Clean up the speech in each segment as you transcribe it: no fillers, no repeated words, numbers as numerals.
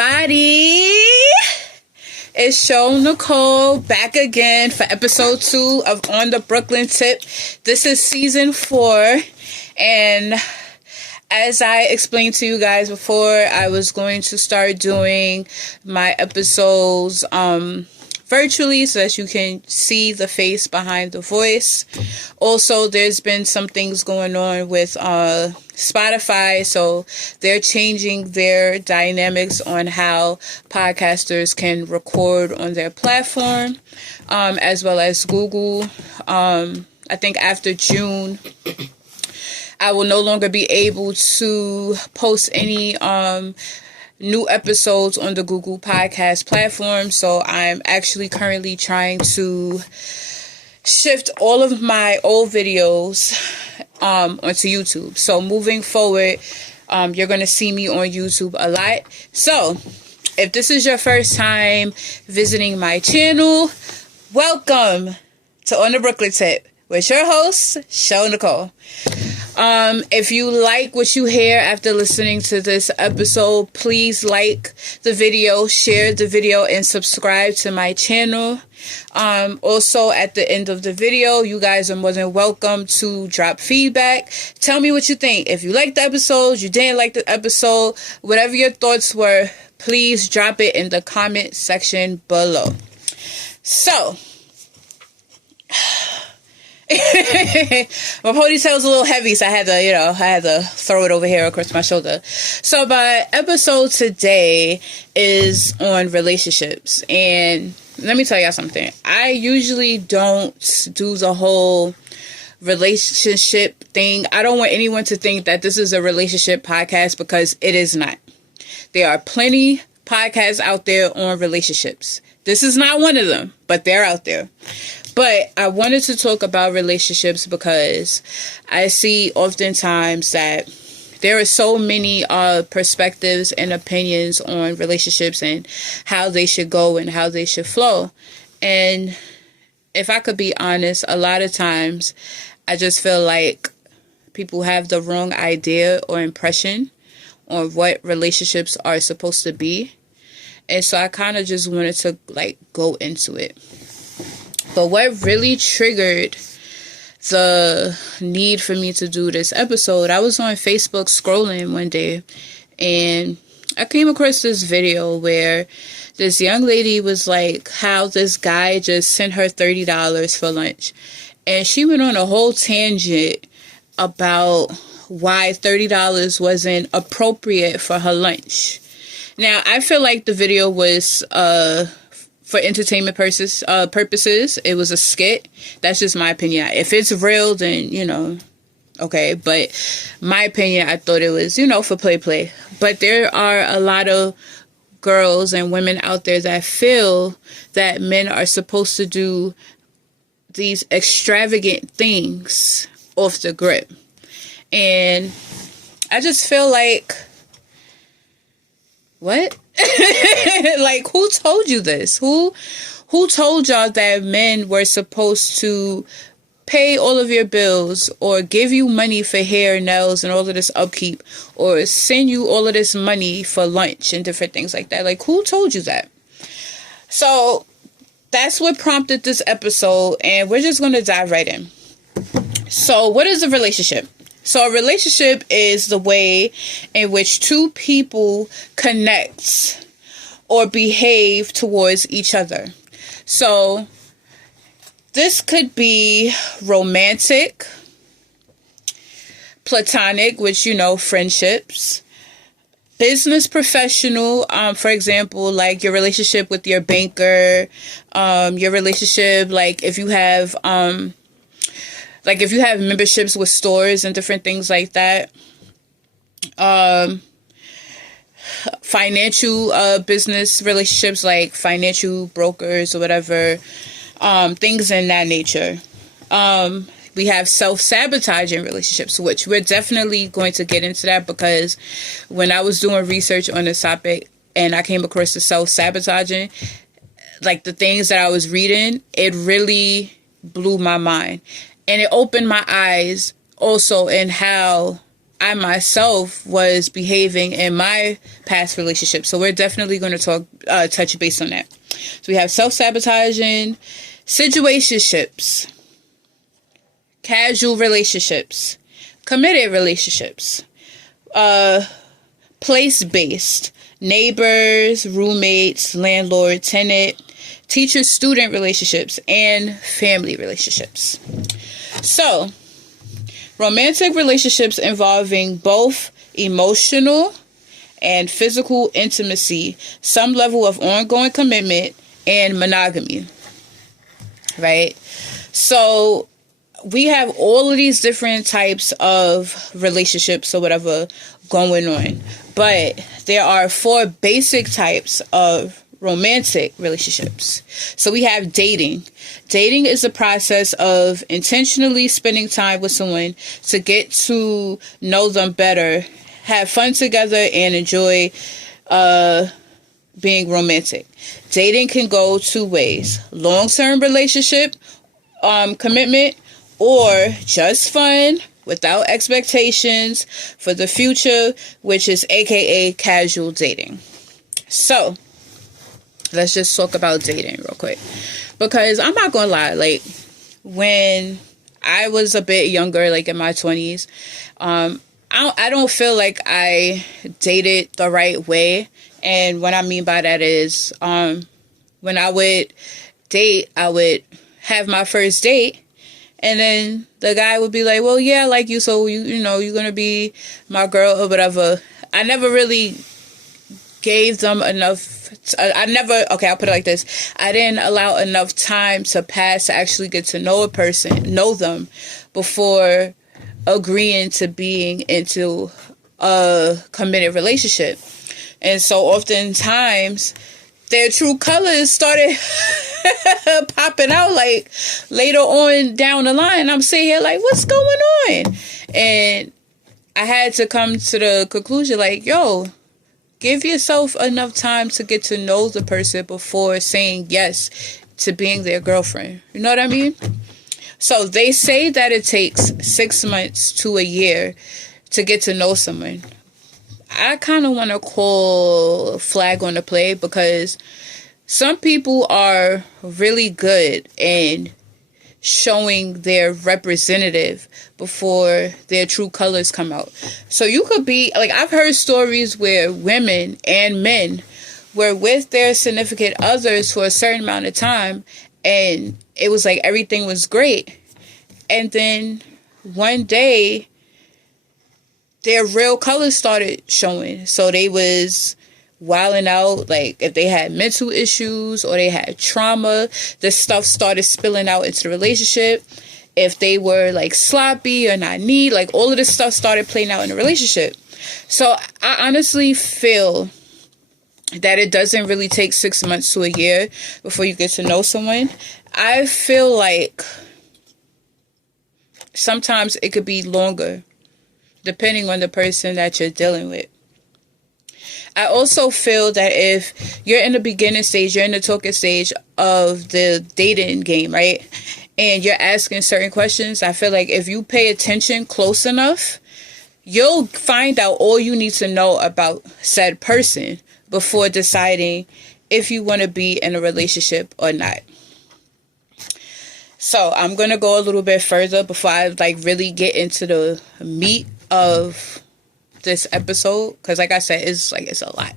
everybody. It's Show Nicole back again for episode 2 of On the Brooklyn Tip. This is season 4, and as I explained to you guys before, I was going to start doing my episodes virtually so that you can see the face behind the voice. Also, there's been some things going on with Spotify, so they're changing their dynamics on how podcasters can record on their platform, as well as Google. I think after June, I will no longer be able to post any new episodes on the Google Podcast platform. So I'm actually currently trying to shift all of my old videos onto YouTube. So moving forward, you're going to see me on YouTube a lot. So if this is your first time visiting my channel, welcome to On the Brooklyn Tip with your host, Show Nicole. If you like what you hear after listening to this episode, please like the video, share the video, and subscribe to my channel. Also, at the end of the video, you guys are more than welcome to drop feedback. Tell me what you think. If you liked the episode, you didn't like the episode, whatever your thoughts were, please drop it in the comment section below. So, my ponytail's a little heavy, so I had to throw it over here across my shoulder. So my episode today is on relationships, and let me tell y'all something. I usually don't do the whole relationship thing. I don't want anyone to think that this is a relationship podcast, because it is not. There are plenty podcasts out there on relationships. This is not one of them, but they're out there. But I wanted to talk about relationships because I see oftentimes that there are so many perspectives and opinions on relationships and how they should go and how they should flow. And if I could be honest, a lot of times I just feel like people have the wrong idea or impression on what relationships are supposed to be. And so I kind of just wanted to go into it. But what really triggered the need for me to do this episode, I was on Facebook scrolling one day, and I came across this video where this young lady was like, how this guy just sent her $30 for lunch. And she went on a whole tangent about why $30 wasn't appropriate for her lunch. Now, I feel like the video was for entertainment purposes. It was a skit. That's just my opinion. If it's real, then, okay. But my opinion, I thought it was, for play. But there are a lot of girls and women out there that feel that men are supposed to do these extravagant things off the grip. And I just feel like, what? Like, who told you this? Who told y'all that men were supposed to pay all of your bills or give you money for hair, nails, and all of this upkeep, or send you all of this money for lunch and different things like that? Like, who told you that? So that's what prompted this episode, and we're just going to dive right in. So what is a relationship? So a relationship is the way in which two people connect or behave towards each other. So this could be romantic, platonic, which, friendships, business, professional, for example, like your relationship with your banker, your relationship, if you have memberships with stores and different things like that. Financial business relationships, like financial brokers or whatever, things in that nature. We have self-sabotaging relationships, which we're definitely going to get into that, because when I was doing research on this topic and I came across the self-sabotaging, the things that I was reading, it really blew my mind. And it opened my eyes also in how I myself was behaving in my past relationship. So we're definitely going to touch base on that. So we have self-sabotaging, situationships, casual relationships, committed relationships, place-based, neighbors, roommates, landlord, tenant, teacher-student relationships, and family relationships. So, romantic relationships involving both emotional and physical intimacy, some level of ongoing commitment, and monogamy. Right? So, we have all of these different types of relationships or whatever going on. But there are 4 basic types of romantic relationships. So we have dating. Dating is the process of intentionally spending time with someone to get to know them better, have fun together, and enjoy being romantic. Dating can go 2 ways. Long-term relationship, commitment, or just fun without expectations for the future, which is aka casual dating. So let's just talk about dating real quick, because I'm not gonna lie, like when I was a bit younger, like in my 20s, I don't feel like I dated the right way. And what I mean by that is when I would date, I would have my first date, and then the guy would be like, well, yeah, I like you, so you know, you're gonna be my girl or whatever. I never really gave them enough. I'll put it like this. I didn't allow enough time to pass to actually get to know a person, know them, before agreeing to being into a committed relationship. And so oftentimes their true colors started popping out like later on down the line. I'm sitting here like, what's going on? And I had to come to the conclusion like, yo, give yourself enough time to get to know the person before saying yes to being their girlfriend. You know what I mean? So they say that it takes 6 months to a year to get to know someone. I kind of want to call flag on the play, because some people are really good in showing their representative before their true colors come out. So you could be like, I've heard stories where women and men were with their significant others for a certain amount of time, and it was like everything was great, and then one day their real colors started showing. So they was wilding out, like if they had mental issues or they had trauma, this stuff started spilling out into the relationship. If they were like sloppy or not neat, like all of this stuff started playing out in the relationship. So I honestly feel that it doesn't really take 6 months to a year before you get to know someone. I feel like sometimes it could be longer, depending on the person that you're dealing with. I also feel that if you're in the beginning stage, you're in the talking stage of the dating game, right? And you're asking certain questions, I feel like if you pay attention close enough, you'll find out all you need to know about said person before deciding if you want to be in a relationship or not. So I'm going to go a little bit further before I really get into the meat of this episode, because like I said, it's a lot.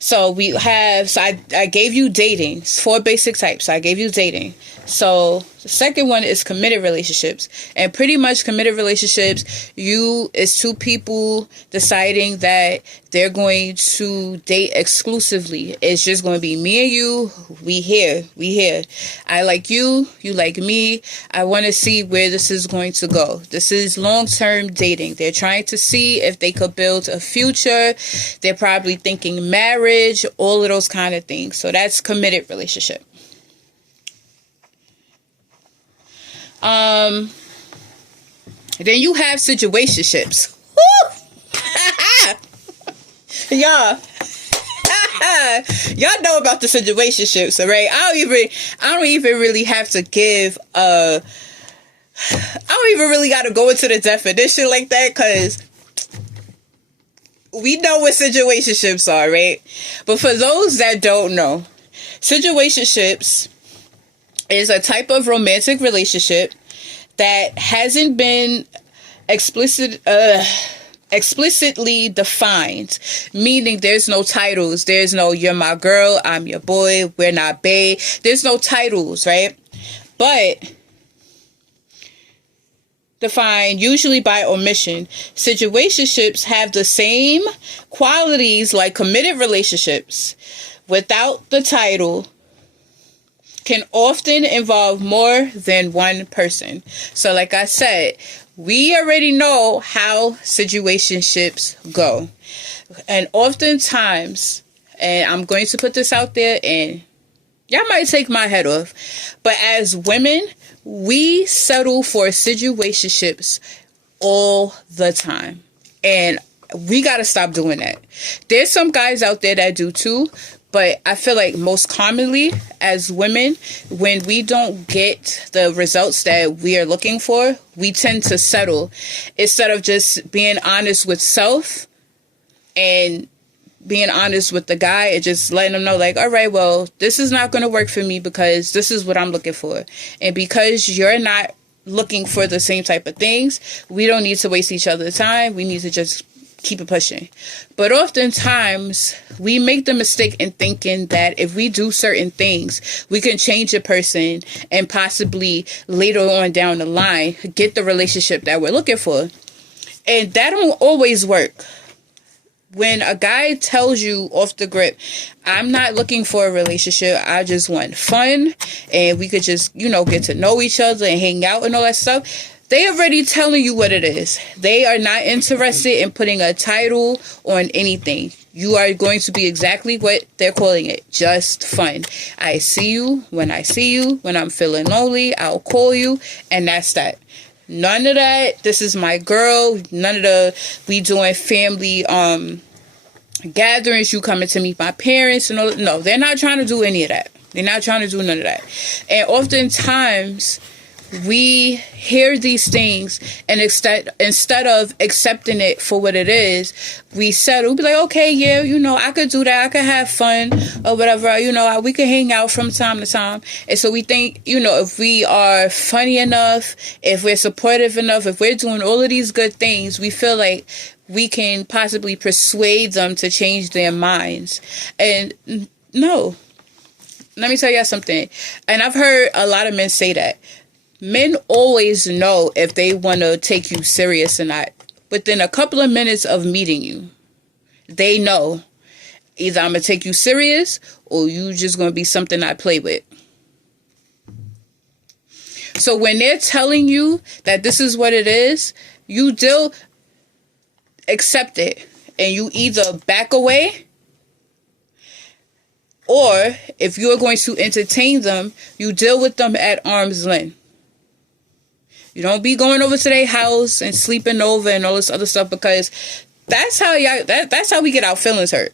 So I gave you dating, 4 basic types. I gave you dating. So the second one is committed relationships. And pretty much committed relationships, it's 2 people deciding that they're going to date exclusively. It's just going to be me and you. We here. I like you. You like me. I want to see where this is going to go. This is long-term dating. They're trying to see if they could build a future. They're probably thinking marriage, all of those kind of things. So that's committed relationship. Then you have situationships. Y'all know about the situationships, all right? I don't even really have to give a I don't even really got to go into the definition like that, because we know what situationships are, right? But for those that don't know, situationships is a type of romantic relationship that hasn't been explicitly defined, meaning there's no titles. There's no "you're my girl, I'm your boy, we're not bae." There's no titles, right? But defined usually by omission, situationships have the same qualities like committed relationships without the title, can often involve more than one person. So like I said, we already know how situationships go. And oftentimes, and I'm going to put this out there and y'all might take my head off, but as women, we settle for situationships all the time. And we got to stop doing that. There's some guys out there that do too, but I feel like most commonly as women, when we don't get the results that we are looking for, we tend to settle instead of just being honest with self and being honest with the guy and just letting them know, like, all right, well, this is not going to work for me because this is what I'm looking for. And because you're not looking for the same type of things, we don't need to waste each other's time. We need to just keep it pushing. But oftentimes we make the mistake in thinking that if we do certain things, we can change a person and possibly later on down the line get the relationship that we're looking for. And that don't always work. When a guy tells you off the grip, I'm not looking for a relationship, I just want fun and we could just, get to know each other and hang out and all that stuff, they already telling you what it is. They are not interested in putting a title on anything. You are going to be exactly what they're calling it, just fun. I see you when I see you. When I'm feeling lonely, I'll call you, and that's that. None of that, this is my girl. None of the, we doing family gatherings, you coming to meet my parents and all. No, they're not trying to do any of that. They're not trying to do none of that. And oftentimes we hear these things and instead of accepting it for what it is, we settle. We be like, okay, yeah, I could do that. I could have fun or whatever. We could hang out from time to time. And so we think, if we are funny enough, if we're supportive enough, if we're doing all of these good things, we feel like we can possibly persuade them to change their minds. And no, let me tell y'all something. And I've heard a lot of men say that. Men always know if they want to take you serious or not. Within a couple of minutes of meeting you, they know either I'm going to take you serious or you just going to be something I play with. So when they're telling you that this is what it is, you still accept it. And you either back away, or if you're going to entertain them, you deal with them at arm's length. You don't be going over to their house and sleeping over and all this other stuff, because that's how that's how we get our feelings hurt.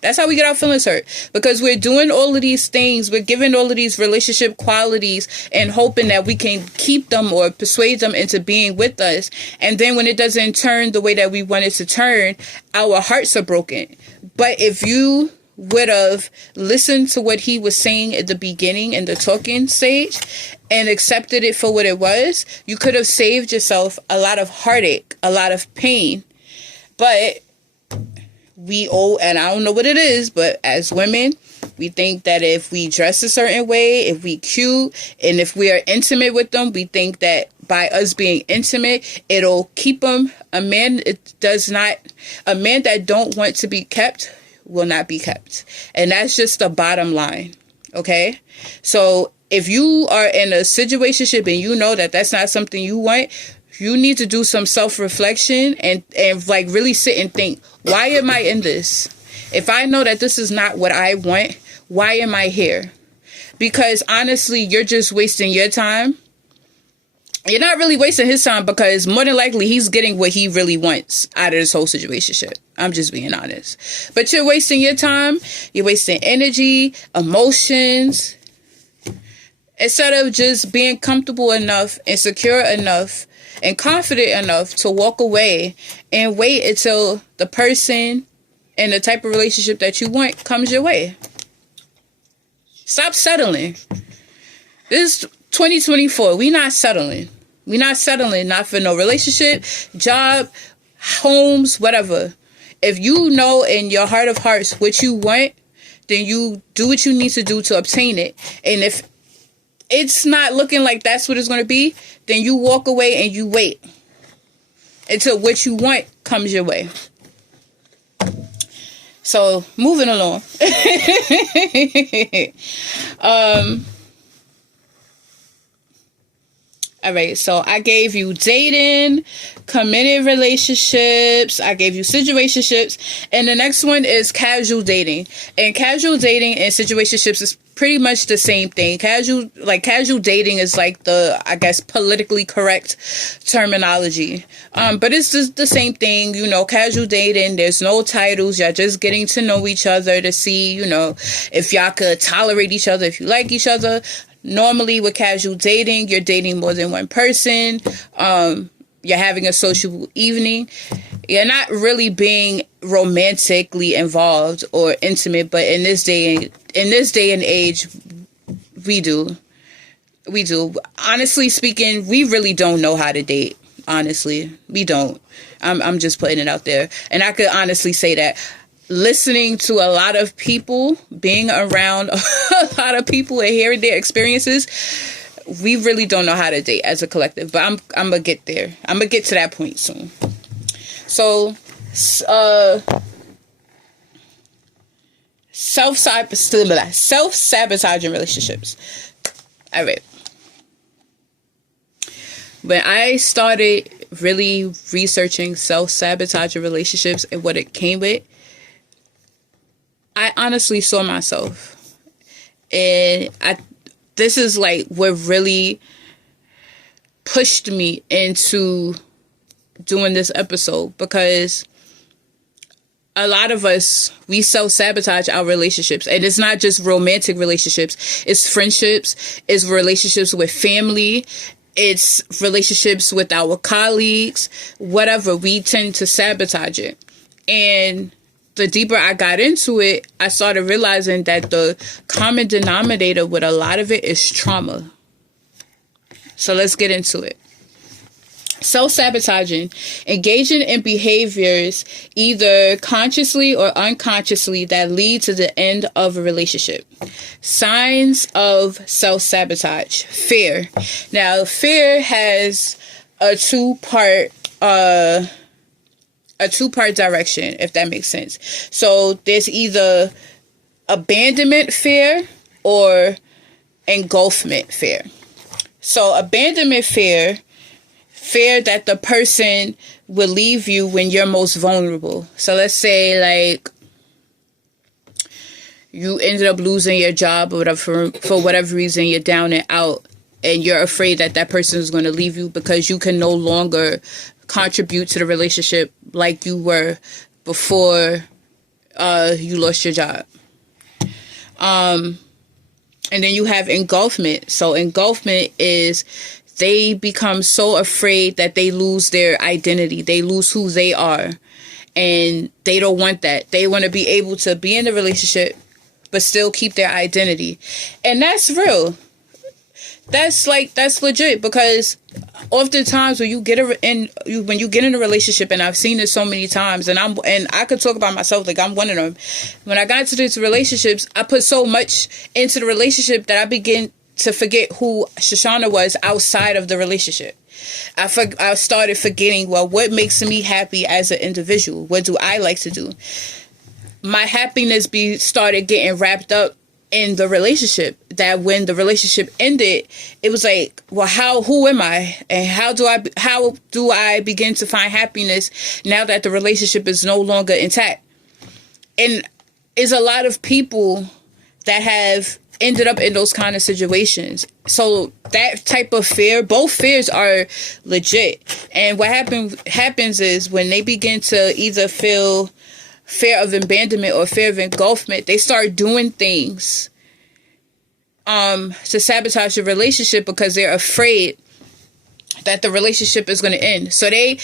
That's how we get our feelings hurt, because we're doing all of these things. We're giving all of these relationship qualities and hoping that we can keep them or persuade them into being with us. And then when it doesn't turn the way that we want it to turn, our hearts are broken. But if you would have listened to what he was saying at the beginning in the talking stage and accepted it for what it was, you could have saved yourself a lot of heartache, a lot of pain. But and I don't know what it is, but as women, we think that if we dress a certain way, if we cute, and if we are intimate with them, we think that by us being intimate, it'll keep them. A man that don't want to be kept will not be kept. And that's just the bottom line. Okay? So if you are in a situationship and you know that that's not something you want, you need to do some self-reflection and like really sit and think, why am I in this? If I know that this is not what I want, why am I here? Because honestly, you're just wasting your time. You're not really wasting his time, because more than likely he's getting what he really wants out of this whole situationship. I'm just being honest. But you're wasting your time. You're wasting energy, emotions. Instead of just being comfortable enough and secure enough and confident enough to walk away and wait until the person and the type of relationship that you want comes your way. Stop settling. This is 2024. We not settling. We not settling, not for no relationship, job, homes, whatever. If you know in your heart of hearts what you want, then you do what you need to do to obtain it. And if it's not looking like that's what it's going to be, then you walk away and you wait until what you want comes your way. So, moving along. All right, so I gave you dating, committed relationships, I gave you situationships, and the next one is casual dating. And casual dating and situationships is pretty much the same thing. Casual dating is like the, I guess, politically correct terminology. But it's just the same thing, you know, casual dating, there's no titles, y'all just getting to know each other to see, you know, if y'all could tolerate each other, if you like each other. Normally with casual dating, you're dating more than one person. You're having a social evening. You're not really being romantically involved or intimate, but in this day and age, we do. Honestly speaking, we really don't know how to date. Honestly, we don't. I'm just putting it out there. And I could honestly say that listening to a lot of people, being around a lot of people and hearing their experiences, we really don't know how to date as a collective. But I'm gonna get there. I'm gonna get to that point soon. So, self-sabotaging relationships. All right. When I started really researching self-sabotaging relationships and what it came with, I honestly saw myself. And this is like what really pushed me into doing this episode, because a lot of us, we self-sabotage our relationships. And it's not just romantic relationships. It's friendships. It's relationships with family. It's relationships with our colleagues. Whatever, we tend to sabotage it. And the deeper I got into it, I started realizing that the common denominator with a lot of it is trauma. So let's get into it. Self-sabotaging, engaging in behaviors either consciously or unconsciously that lead to the end of a relationship. Signs of self-sabotage. Fear. Now, fear has a two-part direction, if that makes sense. So there's either abandonment fear or engulfment fear. So abandonment fear that the person will leave you when you're most vulnerable. So let's say like you ended up losing your job or whatever, for whatever reason, you're down and out, and you're afraid that that person is going to leave you because you can no longer contribute to the relationship like you were before you lost your job. And then you have engulfment. So engulfment is they become so afraid that they lose their identity. They lose who they are. And they don't want that. They want to be able to be in the relationship but still keep their identity. And that's real. That's legit, because oftentimes when you get in a relationship, and I've seen this so many times, and I could talk about myself, like I'm one of them. When I got into these relationships, I put so much into the relationship that I begin to forget who Shoshana was outside of the relationship. I started forgetting, well, what makes me happy as an individual? What do I like to do? My happiness started getting wrapped up in the relationship, that when the relationship ended, it was like, well, who am I? And how do I begin to find happiness now that the relationship is no longer intact? And it's a lot of people that have ended up in those kind of situations. So that type of fear, both fears are legit. And what happens is when they begin to either feel fear of abandonment or fear of engulfment, they start doing things to sabotage the relationship because they're afraid that the relationship is going to end. So they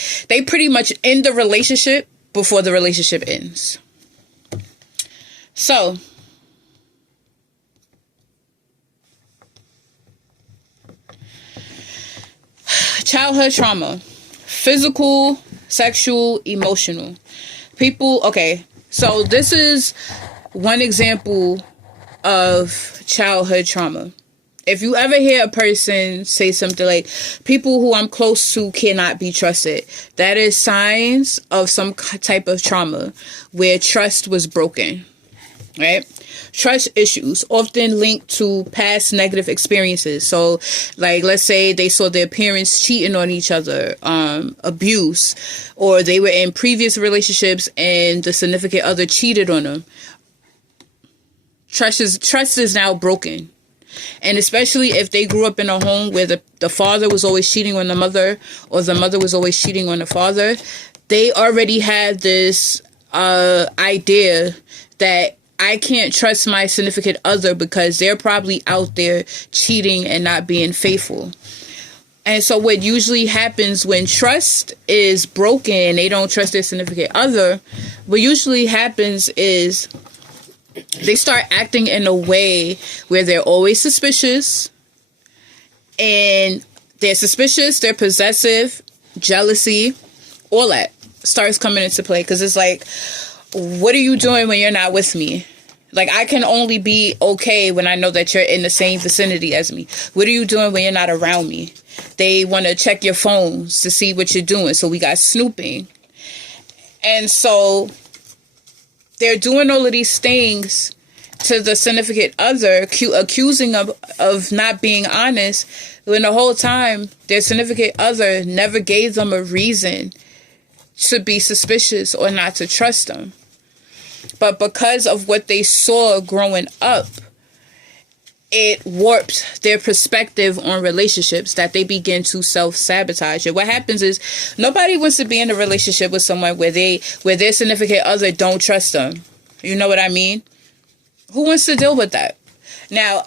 pretty much end the relationship before the relationship ends. So childhood trauma: physical, sexual, emotional. People, okay, so this is one example of childhood trauma. If you ever hear a person say something like, people who I'm close to cannot be trusted, that is signs of some type of trauma where trust was broken, right? Trust issues often linked to past negative experiences. So, like, let's say they saw their parents cheating on each other, abuse, or they were in previous relationships and the significant other cheated on them. Trust is now broken. And especially if they grew up in a home where the father was always cheating on the mother, or the mother was always cheating on the father, they already have this idea that I can't trust my significant other because they're probably out there cheating and not being faithful. And so what usually happens when trust is broken and they don't trust their significant other, what usually happens is they start acting in a way where they're always suspicious, and they're possessive, jealousy, all that starts coming into play. Because it's like, what are you doing when you're not with me? Like, I can only be okay when I know that you're in the same vicinity as me. What are you doing when you're not around me? They want to check your phones to see what you're doing. So we got snooping. And so they're doing all of these things to the significant other, accusing of not being honest, when the whole time their significant other never gave them a reason to be suspicious or not to trust them. But because of what they saw growing up, it warped their perspective on relationships, that they begin to self-sabotage. And what happens is, nobody wants to be in a relationship with someone where their significant other don't trust them. You know what I mean? Who wants to deal with that? Now,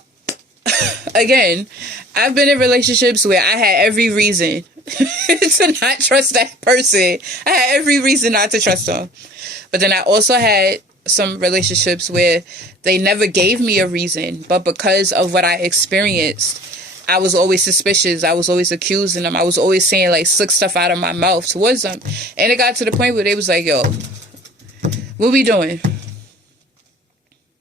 again, I've been in relationships where I had every reason to not trust that person. I had every reason not to trust them. But then I also had some relationships where they never gave me a reason, but because of what I experienced, I was always suspicious. I was always accusing them. I was always saying like slick stuff out of my mouth towards them. And it got to the point where they was like, yo, what we doing?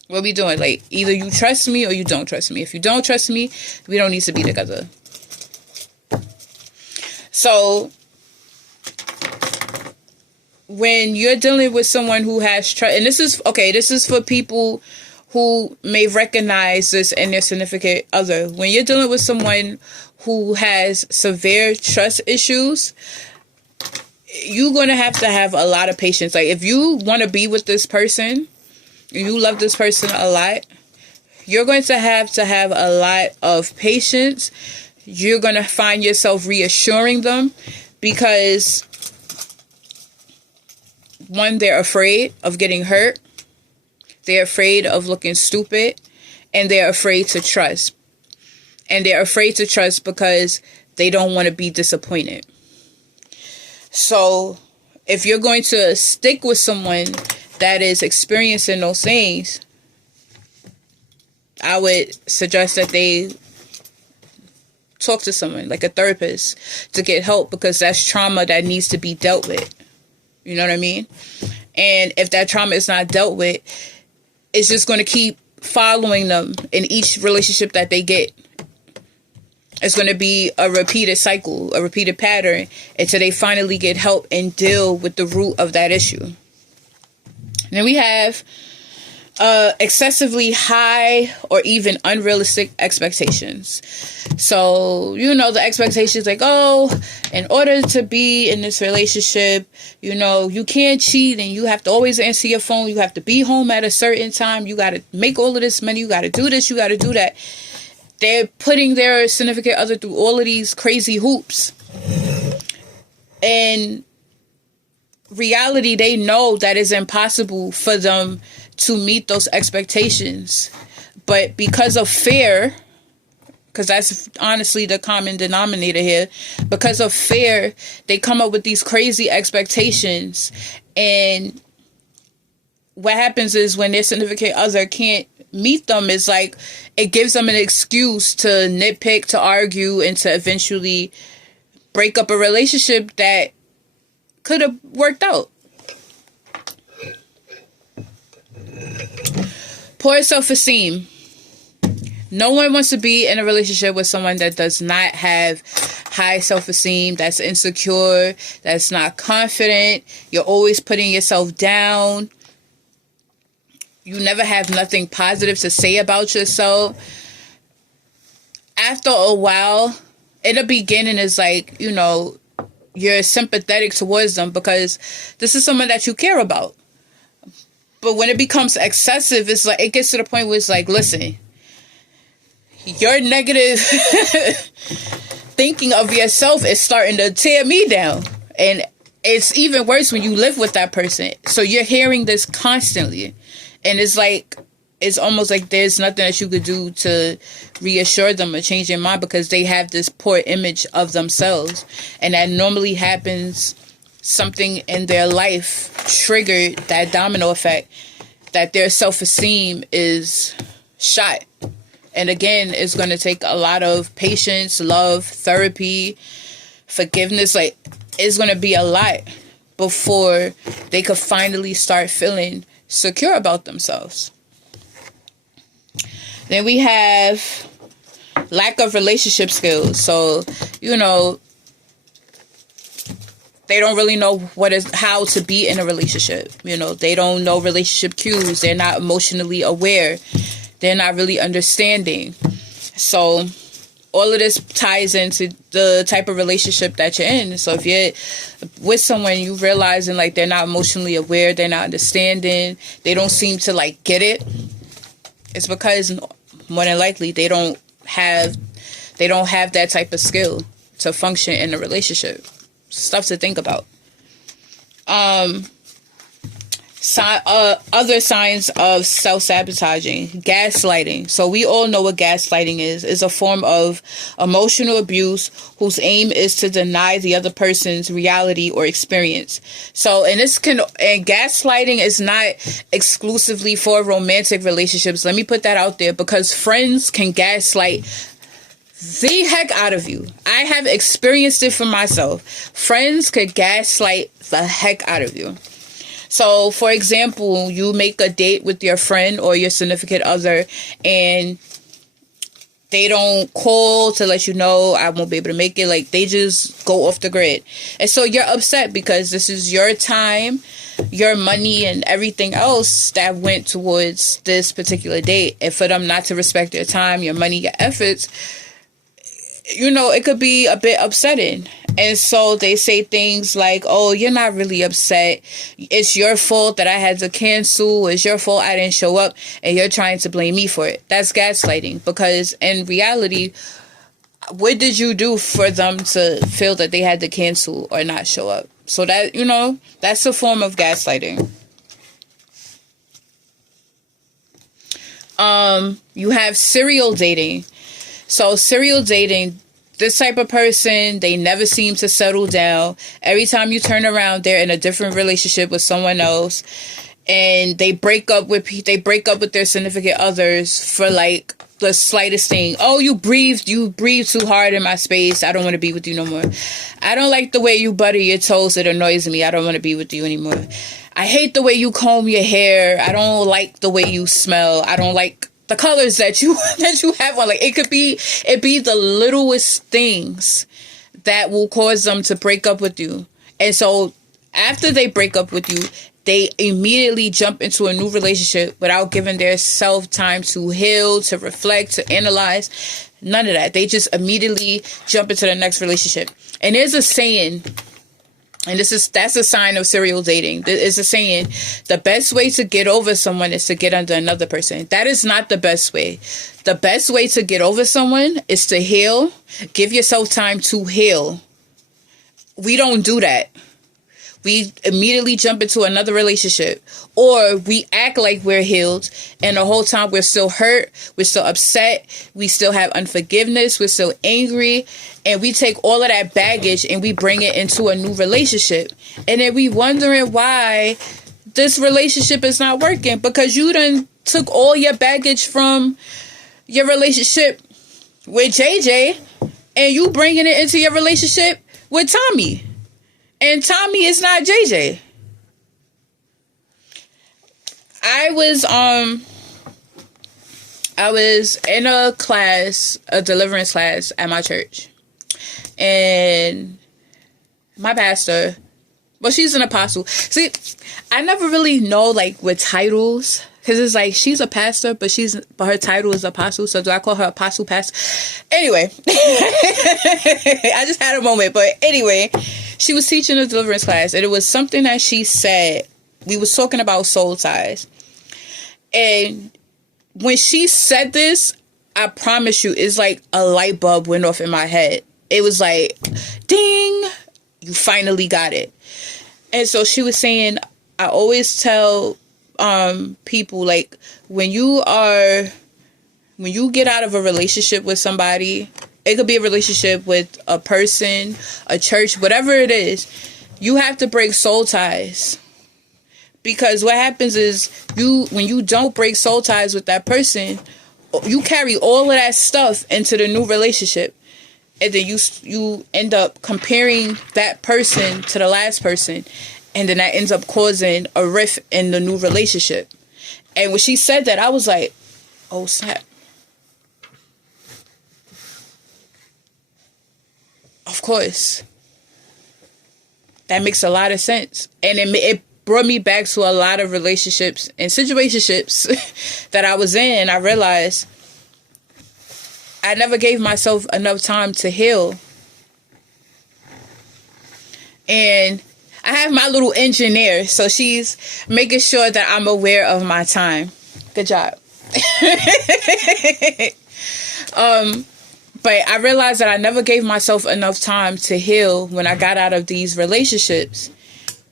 What we doing? Like, either you trust me or you don't trust me. If you don't trust me, we don't need to be together. So when you're dealing with someone who has trust, and this is for people who may recognize this in their significant other. When you're dealing with someone who has severe trust issues, you're going to have a lot of patience. Like, if you want to be with this person, you love this person a lot, you're going to have a lot of patience. You're going to find yourself reassuring them because, one, they're afraid of getting hurt. They're afraid of looking stupid. And they're afraid to trust. And they're afraid to trust because they don't want to be disappointed. So if you're going to stick with someone that is experiencing those things, I would suggest that they talk to someone, like a therapist, to get help, because that's trauma that needs to be dealt with. You know what I mean? And if that trauma is not dealt with, it's just going to keep following them in each relationship that they get. It's going to be a repeated cycle, a repeated pattern, until they finally get help and deal with the root of that issue. And then we have excessively high or even unrealistic expectations. So, the expectations like, oh, in order to be in this relationship, you can't cheat and you have to always answer your phone. You have to be home at a certain time. You got to make all of this money. You got to do this. You got to do that. They're putting their significant other through all of these crazy hoops. And reality, they know that it's impossible for them to meet those expectations But because of fear, because that's honestly the common denominator here, because of fear, they come up with these crazy expectations. And what happens is when their significant other can't meet them, is like it gives them an excuse to nitpick, to argue, and to eventually break up a relationship that could have worked out. Poor self-esteem. No one wants to be in a relationship with someone that does not have high self-esteem, that's insecure, that's not confident. You're always putting yourself down. You never have nothing positive to say about yourself. After a while, in the beginning, it's like, you know, you're sympathetic towards them because this is someone that you care about. But when it becomes excessive, it's like, it gets to the point where it's like, listen, your negative thinking of yourself is starting to tear me down. And it's even worse when you live with that person. So you're hearing this constantly. And it's like, it's almost like there's nothing that you could do to reassure them or change their mind because they have this poor image of themselves. And that normally happens, something in their life triggered that domino effect, that their self-esteem is shot. And again, it's going to take a lot of patience, love, therapy, forgiveness. Like, it's going to be a lot before they could finally start feeling secure about themselves. Then we have lack of relationship skills. So, you know, they don't really know how to be in a relationship. You know, they don't know relationship cues. They're not emotionally aware. They're not really understanding. So all of this ties into the type of relationship that you're in. So if you're with someone, you realizing like they're not emotionally aware, they're not understanding, they don't seem to like get it, it's because more than likely they don't have that type of skill to function in a relationship. Stuff to think about. Other signs of self-sabotaging, gaslighting. So we all know what gaslighting is. It's a form of emotional abuse whose aim is to deny the other person's reality or experience. So, and gaslighting is not exclusively for romantic relationships. Let me put that out there, because friends can gaslight the heck out of you. I have experienced it for myself. Friends could gaslight the heck out of you. So, for example, you make a date with your friend or your significant other and they don't call to let you know, I won't be able to make it. Like, they just go off the grid. And so you're upset because this is your time, your money, and everything else that went towards this particular date. And for them not to respect your time, your money, your efforts, you know, it could be a bit upsetting. And so they say things like, oh, you're not really upset. It's your fault that I had to cancel. It's your fault I didn't show up. And you're trying to blame me for it. That's gaslighting. Because in reality, what did you do for them to feel that they had to cancel or not show up? So that, you know, that's a form of gaslighting. You have serial dating. So serial dating, this type of person, they never seem to settle down. Every time you turn around, they're in a different relationship with someone else, and they break up with their significant others for like the slightest thing. Oh, you breathed too hard in my space. I don't want to be with you no more. I don't like the way you butter your toast. It annoys me. I don't want to be with you anymore. I hate the way you comb your hair. I don't like the way you smell. I don't like the colors that you have on. Like, it be the littlest things that will cause them to break up with you. And so after they break up with you, they immediately jump into a new relationship without giving their self time to heal, to reflect, to analyze. None of that. They just immediately jump into the next relationship. And there's a saying, and that's a sign of serial dating. It's a saying, the best way to get over someone is to get under another person. That is not the best way. The best way to get over someone is to heal. Give yourself time to heal. We don't do that. We immediately jump into another relationship, or we act like we're healed, and the whole time we're still hurt, we're still upset, we still have unforgiveness, we're still angry, and we take all of that baggage and we bring it into a new relationship. And then we wondering why this relationship is not working, because you done took all your baggage from your relationship with JJ and you bringing it into your relationship with Tommy. And Tommy is not JJ. I was in a class, a deliverance class at my church. And my pastor, well, she's an apostle. See, I never really know, like, with titles, because it's like, she's a pastor, but her title is apostle, so do I call her apostle pastor? Anyway, I just had a moment, but anyway, she was teaching a deliverance class, and it was something that she said. We was talking about soul ties, and when she said this, I promise you, it's like a light bulb went off in my head. It was like, ding, you finally got it. And so she was saying, I always tell people, like, when you get out of a relationship with somebody, it could be a relationship with a person, a church, whatever it is, you have to break soul ties. Because what happens is, when you don't break soul ties with that person, you carry all of that stuff into the new relationship. And then you end up comparing that person to the last person. And then that ends up causing a rift in the new relationship. And when she said that, I was like, oh, snap. Of course. That makes a lot of sense. And it brought me back to a lot of relationships and situationships that I was in. I realized I never gave myself enough time to heal. And I have my little engineer, so she's making sure that I'm aware of my time. Good job. But I realized that I never gave myself enough time to heal when I got out of these relationships.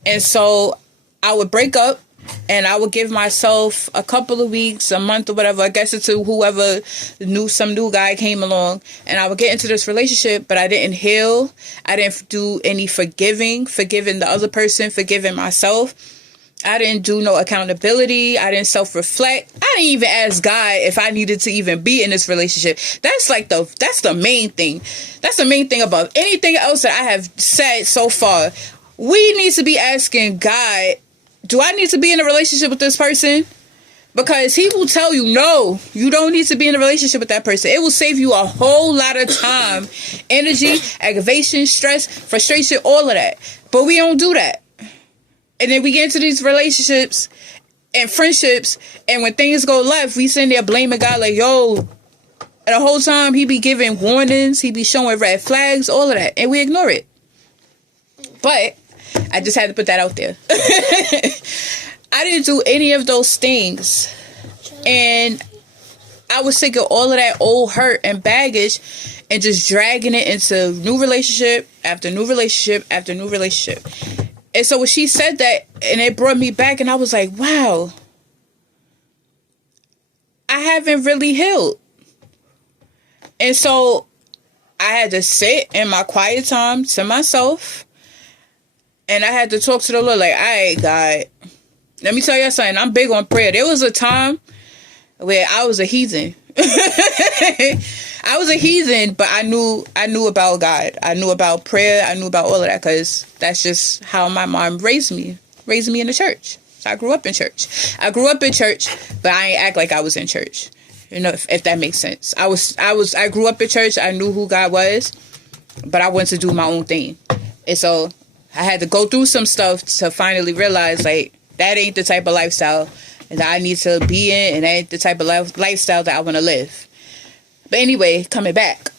And so I would break up and I would give myself a couple of weeks, a month or whatever, I guess until whoever some new guy came along, and I would get into this relationship, but I didn't heal. I didn't do any forgiving the other person, forgiving myself. I didn't do no accountability. I didn't self-reflect. I didn't even ask God if I needed to even be in this relationship. That's the main thing. That's the main thing above anything else that I have said so far. We need to be asking God, do I need to be in a relationship with this person? Because he will tell you, no, you don't need to be in a relationship with that person. It will save you a whole lot of time, energy, aggravation, stress, frustration, all of that. But we don't do that. And then we get into these relationships and friendships, and when things go left, we sitting there blaming God like, yo, and the whole time he be giving warnings, he be showing red flags, all of that, and we ignore it. But I just had to put that out there. I didn't do any of those things. And I was taking all of that old hurt and baggage and just dragging it into new relationship after new relationship after new relationship. And so when she said that, and it brought me back, and I was like, wow, I haven't really healed. And so I had to sit in my quiet time to myself, and I had to talk to the Lord like, all right, God, let me tell you something. I'm big on prayer. There was a time where I was a heathen. I was a heathen, but I knew about God. I knew about prayer. I knew about all of that, because that's just how my mom raised me in the church. So I grew up in church. But I ain't act like I was in church. You know, if that makes sense. I grew up in church. I knew who God was, but I wanted to do my own thing. And so I had to go through some stuff to finally realize, like, that ain't the type of lifestyle that I need to be in, and that ain't the type of lifestyle that I want to live. But anyway, coming back,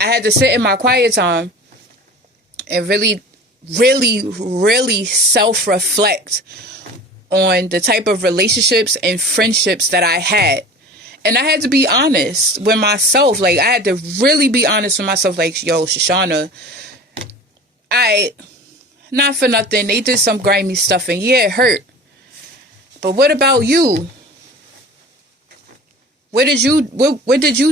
I had to sit in my quiet time and really, really, really self-reflect on the type of relationships and friendships that I had. And I had to be honest with myself. Like, I had to really be honest with myself. Like, yo, Shoshana, not for nothing. They did some grimy stuff and yeah, it hurt. But what about you? What did you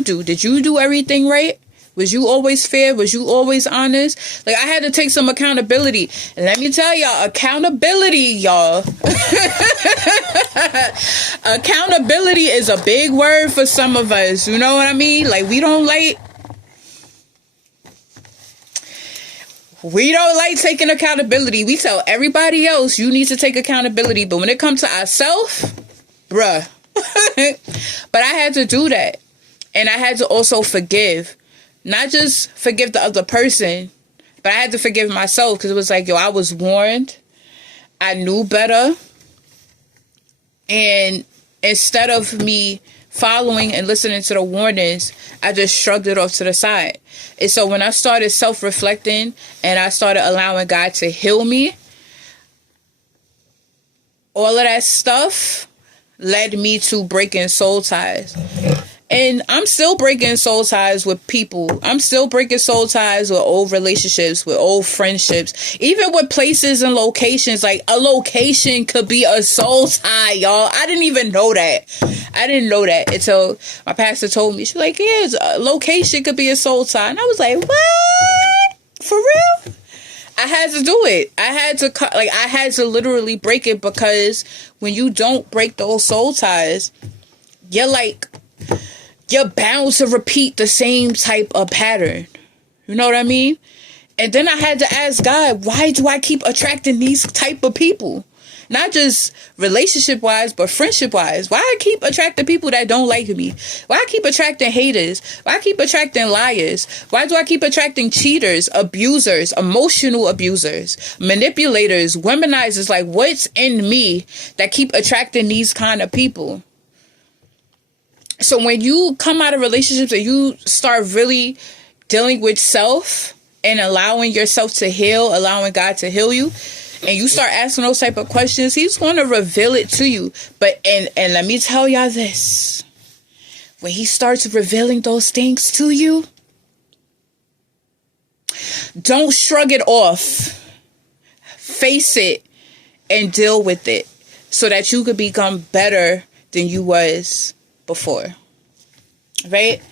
do? Did you do everything right? Was you always fair? Was you always honest? Like, I had to take some accountability. And let me tell y'all, accountability, y'all. Accountability is a big word for some of us. You know what I mean? Like, we don't like taking accountability. We tell everybody else you need to take accountability. But when it comes to ourselves, bruh. But I had to do that. And I had to also forgive. Not just forgive the other person, but I had to forgive myself because it was like, yo, I was warned. I knew better. And instead of me following and listening to the warnings, I just shrugged it off to the side. And so when I started self-reflecting and I started allowing God to heal me, all of that stuff led me to breaking soul ties. And I'm still breaking soul ties with people. I'm still breaking soul ties with old relationships, with old friendships, even with places and locations. Like, a location could be a soul tie, y'all. I didn't even know that. I didn't know that until my pastor told me. She's like, yeah, a location could be a soul tie. And I was like, what? For real? I had to do it. I had to literally break it, because when you don't break those soul ties, you're bound to repeat the same type of pattern. You know what I mean? And then I had to ask God, why do I keep attracting these type of people? Not just relationship-wise, but friendship-wise. Why I keep attracting people that don't like me? Why I keep attracting haters? Why I keep attracting liars? Why do I keep attracting cheaters, abusers, emotional abusers, manipulators, womanizers? Like, what's in me that keep attracting these kind of people? So when you come out of relationships and you start really dealing with self and allowing yourself to heal, allowing God to heal you, and you start asking those type of questions, he's going to reveal it to you. But, and let me tell y'all this, when he starts revealing those things to you, don't shrug it off. Face it and deal with it so that you could become better than you was before. Right?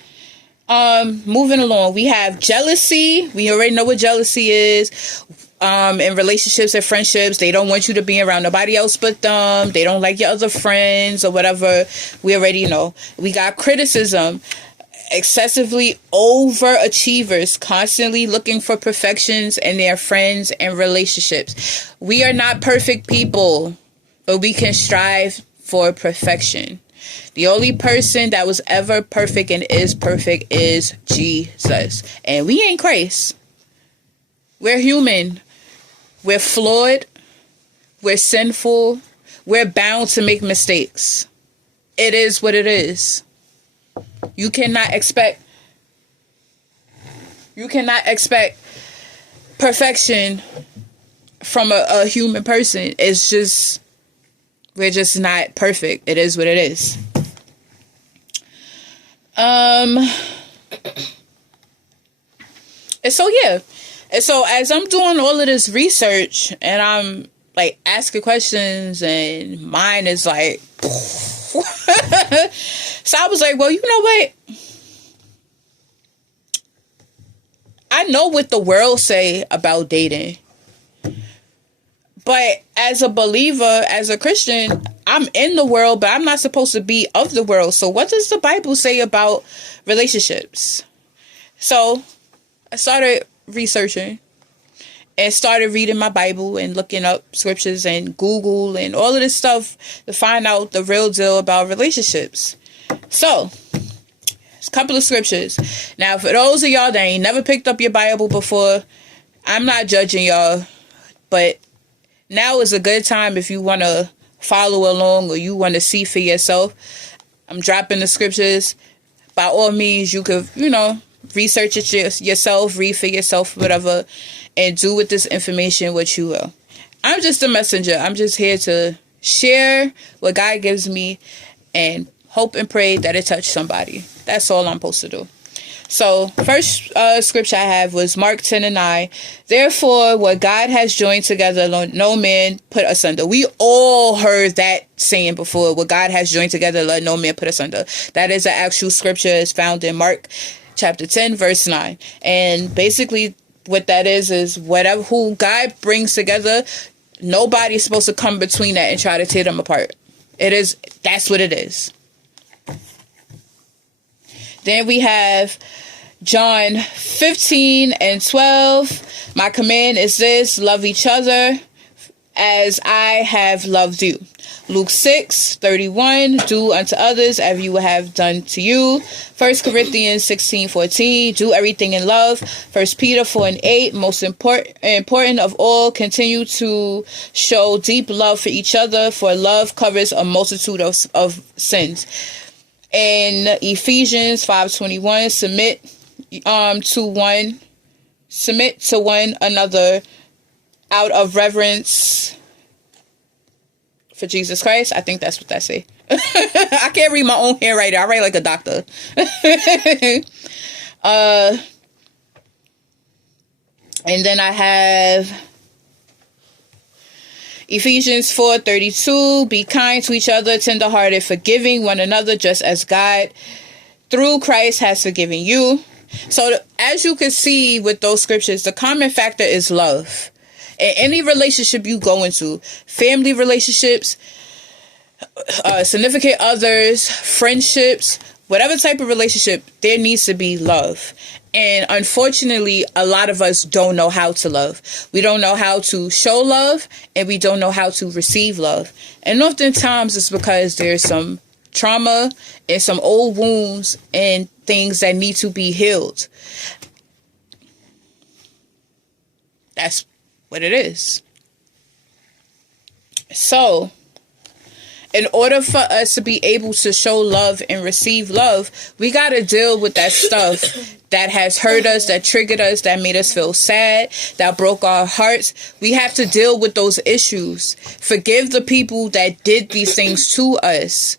Moving along, we have jealousy. We already know what jealousy is. In relationships and friendships, they don't want you to be around nobody else but them. They don't like your other friends or whatever. We already know. We got criticism. Excessively overachievers, constantly looking for perfections in their friends and relationships. We are not perfect people, but we can strive for perfection. The only person that was ever perfect and is perfect is Jesus. And we ain't Christ. We're human. We're flawed. We're sinful. We're bound to make mistakes. It is what it is. You cannot expect perfection from a human person. It's just, we're just not perfect. It is what it is. And so, yeah. And so as I'm doing all of this research and I'm like asking questions and mine is like, so I was like, well, you know what? I know what the world say about dating. But as a believer, as a Christian, I'm in the world, but I'm not supposed to be of the world. So what does the Bible say about relationships? So I started researching and started reading my Bible and looking up scriptures and Google and all of this stuff to find out the real deal about relationships. So, a couple of scriptures. Now, for those of y'all that ain't never picked up your Bible before, I'm not judging y'all, but now is a good time if you want to follow along or you want to see for yourself. I'm dropping the scriptures. By all means, you could, research it yourself, read for yourself, whatever, and do with this information what you will. I'm just a messenger. I'm just here to share what God gives me and hope and pray that it touch somebody. That's all I'm supposed to do. So, first scripture I have was Mark 10:9. Therefore, what God has joined together, no man put asunder. We all heard that saying before. What God has joined together, let no man put asunder. That is an actual scripture. It's found in Mark chapter 10, verse 9. And basically, what that is whatever who God brings together, nobody's supposed to come between that and try to tear them apart. That's what it is. Then we have John 15:12. My command is this: love each other as I have loved you. Luke 6:31. Do unto others as you would have done to you. 1 Corinthians 16:14. Do everything in love. 1 Peter 4:8. Most important of all, continue to show deep love for each other, for love covers a multitude of sins. In Ephesians 5:21, submit to one another out of reverence for Jesus Christ. I think that's what that say. I can't read my own handwriting. I write like a doctor. And then I have Ephesians 4:32, be kind to each other, tenderhearted, forgiving one another, just as God, through Christ, has forgiven you. So, as you can see with those scriptures, the common factor is love. In any relationship you go into, family relationships, significant others, friendships, whatever type of relationship, there needs to be love. And unfortunately, a lot of us don't know how to love. We don't know how to show love, and we don't know how to receive love. And oftentimes it's because there's some trauma and some old wounds and things that need to be healed. That's what it is. So, in order for us to be able to show love and receive love, we got to deal with that stuff that has hurt us, that triggered us, that made us feel sad, that broke our hearts. We have to deal with those issues. Forgive the people that did these things to us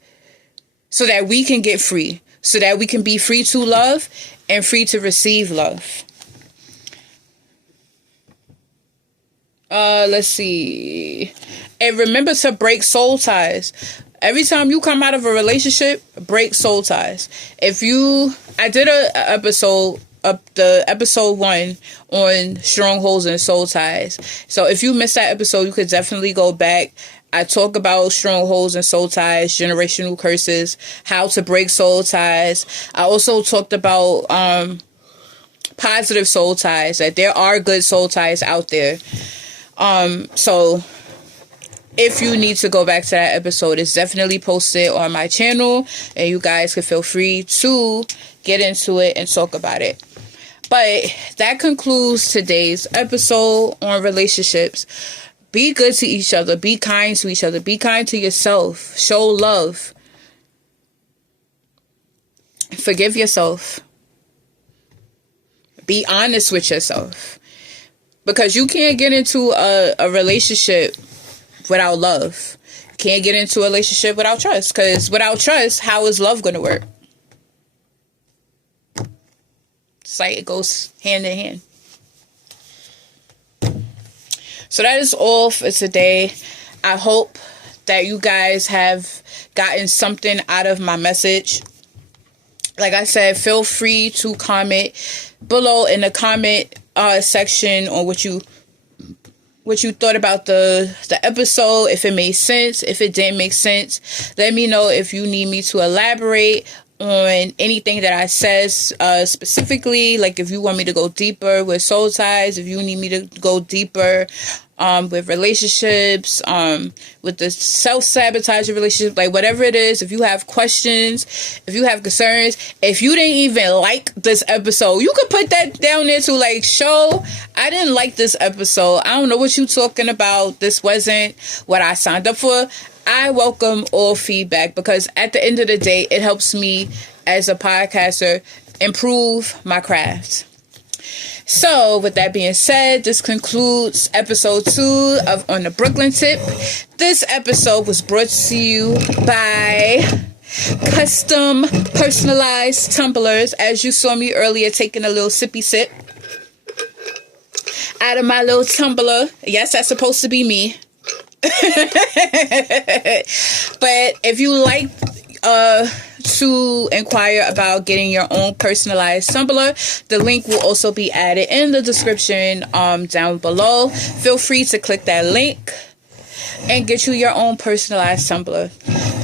so that we can get free, so that we can be free to love and free to receive love. Let's see. And remember to break soul ties. Every time you come out of a relationship, break soul ties. I did a episode, the episode 1 on strongholds and soul ties. So if you missed that episode, you could definitely go back. I talk about strongholds and soul ties, generational curses, how to break soul ties. I also talked about positive soul ties, that there are good soul ties out there. So if you need to go back to that episode, it's definitely posted on my channel, and you guys can feel free to get into it and talk about it. But that concludes today's episode on relationships. Be good to each other. Be kind to each other. Be kind to yourself. Show love. Forgive yourself. Be honest with yourself. Because you can't get into a relationship without love. You can't get into a relationship without trust. Because without trust, how is love going to work? It's like it goes hand in hand. So that is all for today. I hope that you guys have gotten something out of my message. Like I said, feel free to comment below in the comment section on what you thought about the episode, if it made sense, if it didn't make sense. Let me know if you need me to elaborate on anything that I said specifically, like if you want me to go deeper with soul ties, if you need me to go deeper with relationships, with the self-sabotaging relationship, like whatever it is. If you have questions, if you have concerns, if you didn't even like this episode, you could put that down there too, like, show, I didn't like this episode. I don't know what you talking about. This wasn't what I signed up for. I welcome all feedback, because at the end of the day, it helps me as a podcaster improve my craft. So, with that being said, this concludes episode 2 of On the Brooklyn Tip. This episode was brought to you by custom personalized tumblers, as you saw me earlier taking a little sippy sip out of my little tumbler. Yes, that's supposed to be me. But if you like to inquire about getting your own personalized tumbler, the link will also be added in the description down below. Feel free to click that link and get you your own personalized tumbler.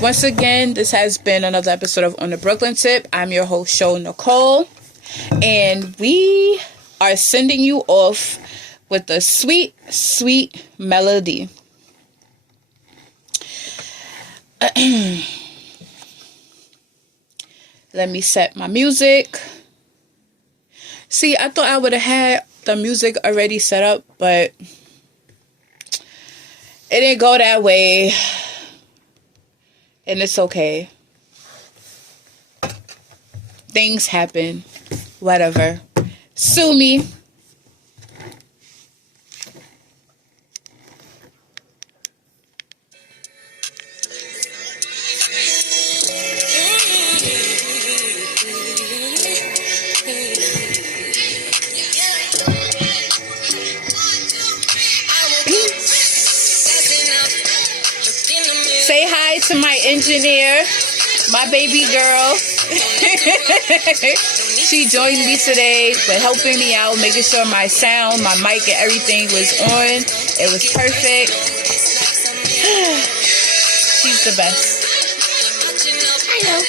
Once again, this has been another episode of On the Brooklyn Tip. I'm your host, Show Nicole, and we are sending you off with a sweet, sweet melody. Let me set my music. See, I thought I would have had the music already set up, but it didn't go that way. And it's okay. Things happen. Whatever. Sue me. Say hi to my engineer, my baby girl. She joined me today with helping me out, making sure my sound, my mic, and everything was on. It was perfect. She's the best. I know.